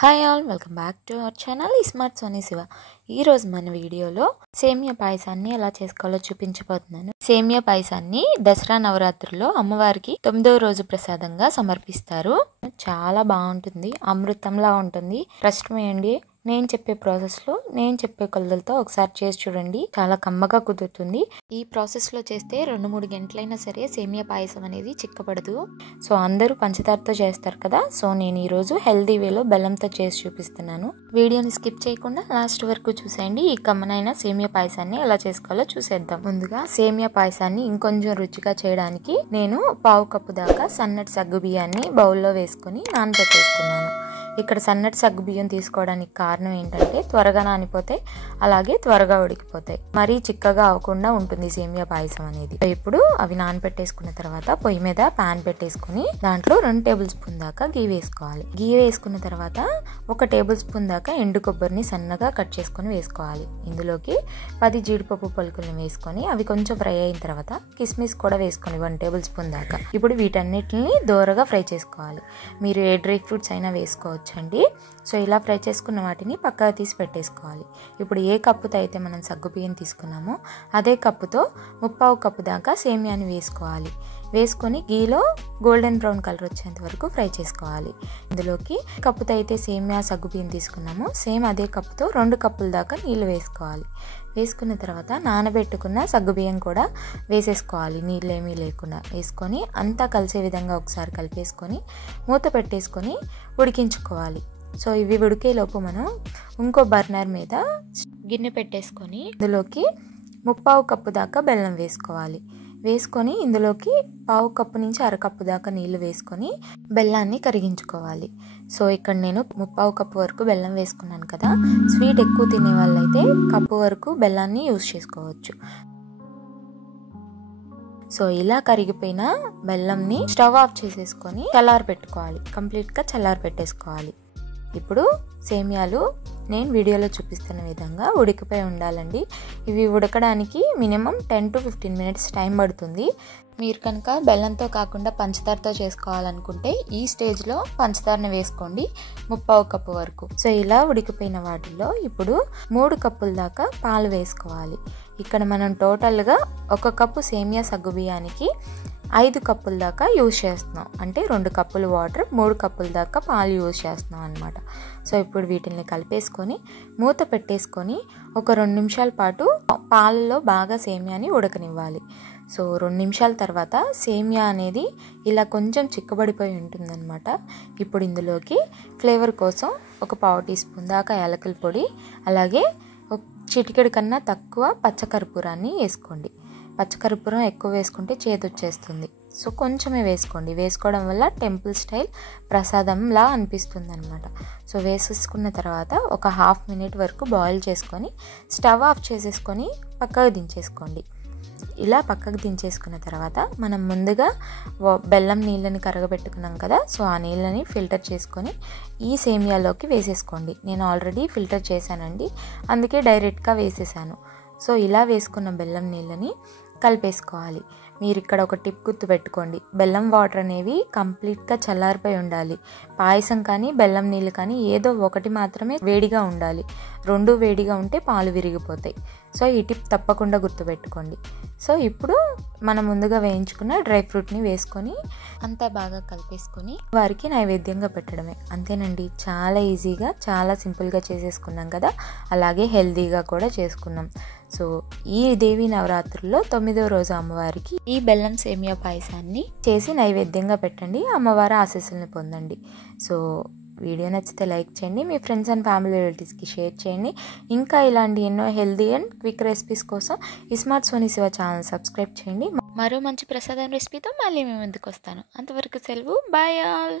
Hi all, welcome back to our channel smart Soni Shiva. ఈరోజు మన వీడియోలో సేమియా పాయసాన్ని ఎలా చేసుకోవాలో చూపించబోతున్నాను. సేమియా పాయసాన్ని దసరా నవరాత్రుల్లో అమ్మవారికి 9వ రోజు ప్రసాదంగా సమర్పిస్తారు. చాలా బాగుంటుంది, అమృతంలా ఉంటుంది. కష్టమేయండి, నేను చెప్పే ప్రాసెస్లో నేను చెప్పే కొలతలతో ఒకసారి చేసి చూడండి, చాలా కమ్మగా కుదురుతుంది. ఈ ప్రాసెస్లో చేస్తే 2-3 గంటలైనా సరే సేమియా పాయసం అనేది చిక్కబడదు. సో అందరూ పంచదారతో చేస్తారు కదా, సో నేను ఈరోజు హెల్దీ వేలో బెల్లంతో చేసి చూపిస్తున్నాను. వీడియోని స్కిప్ చేయకుండా లాస్ట్ వరకు చూసేయండి. ఈ కమ్మనైన సేమియా పాయసాన్ని ఎలా చేసుకోవాలో చూసేద్దాం. ముందుగా సేమియా పాయసాన్ని ఇంకొంచెం రుచిగా చేయడానికి నేను 1/2 కప్పు దాకా సన్నటి సగ్గు బియ్యాన్ని బౌల్లో వేసుకొని నానబెట్టేసుకున్నాను. ఇక్కడ సన్నటి సగ్గు బియ్యం తీసుకోవడానికి కారణం ఏంటంటే త్వరగా నానిపోతాయి, అలాగే త్వరగా ఉడికిపోతాయి. మరీ చిక్కగా అవ్వకుండా ఉంటుంది సేమియా పాయసం అనేది. ఇప్పుడు అవి నానబెట్టేసుకున్న తర్వాత పొయ్యి మీద పాన్ పెట్టేసుకుని దాంట్లో 2 టేబుల్ స్పూన్ దాకా గీ వేసుకోవాలి. గీ వేసుకున్న తర్వాత 1 టేబుల్ స్పూన్ దాకా ఎండు కొబ్బరిని సన్నగా కట్ చేసుకుని వేసుకోవాలి. ఇందులోకి 10 జీడిపప్పు పలుకులను వేసుకొని అవి కొంచెం ఫ్రై అయిన తర్వాత కిస్మిస్ కూడా వేసుకొని 1 టేబుల్ స్పూన్ దాకా. ఇప్పుడు వీటన్నిటిని దోరగా ఫ్రై చేసుకోవాలి. మీరు ఏ డ్రై ఫ్రూట్స్ అయినా వేసుకోవచ్చు అండి. సో ఇలా ఫ్రై చేసుకున్న వాటిని పక్కగా తీసి పెట్టేసుకోవాలి. ఇప్పుడు ఏ కప్పుతో అయితే మనం సగ్గు బియ్యం తీసుకున్నామో అదే కప్పుతో 1/2 కప్పు దాకా సేమియాని వేసుకోవాలి. వేసుకొని గీలో గోల్డెన్ బ్రౌన్ కలర్ వచ్చేంత వరకు ఫ్రై చేసుకోవాలి. ఇందులోకి కప్పుతో అయితే సేమియా సగ్గు బియ్యం తీసుకున్నామో సేమ్ అదే కప్పుతో 2 కప్పుల దాకా నీళ్ళు వేసుకోవాలి. వేసుకున్న తర్వాత నానబెట్టుకున్న సగ్గు బియ్యం కూడా వేసేసుకోవాలి, నీళ్ళు ఏమీ లేకుండా. వేసుకొని అంతా కలిసే విధంగా ఒకసారి కలిపేసుకొని మూత పెట్టేసుకొని ఉడికించుకోవాలి. సో ఇవి ఉడికేలోపు మనం ఇంకో బర్నర్ మీద గిన్నె పెట్టేసుకొని ఇందులోకి 1/2 కప్పు దాకా బెల్లం వేసుకోవాలి. వేసుకొని ఇందులోకి 1/2 కప్పు నుంచి 1/2 కప్పు దాకా నీళ్లు వేసుకొని బెల్లాన్ని కరిగించుకోవాలి. సో ఇక్కడ నేను 1/2 కప్పు వరకు బెల్లం వేసుకున్నాను కదా, స్వీట్ ఎక్కువ తినే వాళ్ళైతే కప్పు వరకు బెల్లాన్ని యూజ్ చేసుకోవచ్చు. సో ఇలా కరిగిపోయిన బెల్లంని స్టవ్ ఆఫ్ చేసేసుకొని చల్లారబెట్టుకోవాలి, కంప్లీట్గా చల్లారబెట్టేసుకోవాలి. ఇప్పుడు సేమియాలు నేను వీడియోలో చూపిస్తున్న విధంగా ఉడికిపోయి ఉండాలండి. ఇవి ఉడకడానికి మినిమం 10 to 15 మినిట్స్ టైం పడుతుంది. మీరు కనుక బెల్లంతో కాకుండా పంచదారతో చేసుకోవాలనుకుంటే ఈ స్టేజ్లో పంచదారని వేసుకోండి 1/2 కప్పు వరకు. సో ఇలా ఉడికిపోయిన వాటిల్లో ఇప్పుడు 3 కప్పుల దాకా పాలు వేసుకోవాలి. ఇక్కడ మనం టోటల్గా 1 కప్పు సేమియా సగ్గు బియ్యానికి 5 కప్పుల దాకా యూజ్ చేస్తున్నాం. అంటే 2 కప్పులు వాటర్, 3 కప్పుల దాకా పాలు యూజ్ చేస్తున్నాం అనమాట. సో ఇప్పుడు వీటిని కలిపేసుకొని మూత పెట్టేసుకొని ఒక 2 నిమిషాల పాటు పాలలో బాగా సేమియాని ఉడకనివ్వాలి. సో 2 నిమిషాల తర్వాత సేమియా అనేది ఇలా కొంచెం చిక్కబడిపోయి ఉంటుందన్నమాట. ఇప్పుడు ఇందులోకి ఫ్లేవర్ కోసం ఒక 1/2 టీ స్పూన్ దాకా యాలకుల పొడి, అలాగే ఒక చిటికెడు కన్నా తక్కువ పచ్చకర్పూరాన్ని వేసుకోండి. పచ్చకర్పూరం ఎక్కువ వేసుకుంటే చేదొచ్చేస్తుంది. సో కొంచెమే వేసుకోండి. వేసుకోవడం వల్ల టెంపుల్ స్టైల్ ప్రసాదంలా అనిపిస్తుంది అనమాట. సో వేసేసుకున్న తర్వాత ఒక 1/2 మినిట్ వరకు బాయిల్ చేసుకొని స్టవ్ ఆఫ్ చేసేసుకొని పక్కకు దించేసుకోండి. ఇలా పక్కకు దించేసుకున్న తర్వాత మనం ముందుగా బెల్లం నీళ్ళని కరగబెట్టుకున్నాం కదా, సో ఆ నీళ్ళని ఫిల్టర్ చేసుకొని ఈ సేమియాలోకి వేసేసుకోండి. నేను ఆల్రెడీ ఫిల్టర్ చేశానండి, అందుకే డైరెక్ట్గా వేసేసాను. సో ఇలా వేసుకున్న బెల్లం నీళ్ళని కలిపేసుకోవాలి. మీరు ఇక్కడ ఒక టిప్ గుర్తు పెట్టుకోండి, బెల్లం వాటర్ అనేవి కంప్లీట్గా చల్లారిపోయి ఉండాలి. పాయసం కానీ బెల్లం నీళ్ళు కానీ ఏదో ఒకటి మాత్రమే వేడిగా ఉండాలి. 2 వేడిగా ఉంటే పాలు విరిగిపోతాయి. సో ఈ టిప్ తప్పకుండా గుర్తుపెట్టుకోండి. సో ఇప్పుడు మనం ముందుగా వేయించుకున్న డ్రై ఫ్రూట్ని వేసుకొని అంతా బాగా కలిపేసుకొని వారికి నైవేద్యంగా పెట్టడమే. అంతేనండి, చాలా ఈజీగా చాలా సింపుల్గా చేసేసుకున్నాం కదా, అలాగే హెల్తీగా కూడా చేసుకున్నాం. సో ఈ దేవి నవరాత్రుల్లో 9వ రోజు అమ్మవారికి ఈ బెల్లం సేమియా పాయసాన్ని చేసి నైవేద్యంగా పెట్టండి, అమ్మవారి ఆశీస్సుల్ని పొందండి. సో వీడియో నచ్చితే లైక్ చేయండి, మీ ఫ్రెండ్స్ అండ్ ఫ్యామిలీ రిలేటివ్స్కి షేర్ చేయండి. ఇంకా ఇలాంటి ఎన్నో హెల్దీ అండ్ క్విక్ రెసిపీస్ కోసం smart Soni Shiva channel subscribe చేయండి. మరో మంచి ప్రసాదం రెసిపీతో మళ్ళీ మేము ముందుకు వస్తాను. అంతవరకు సెలవు, బాయ్ ఆల్.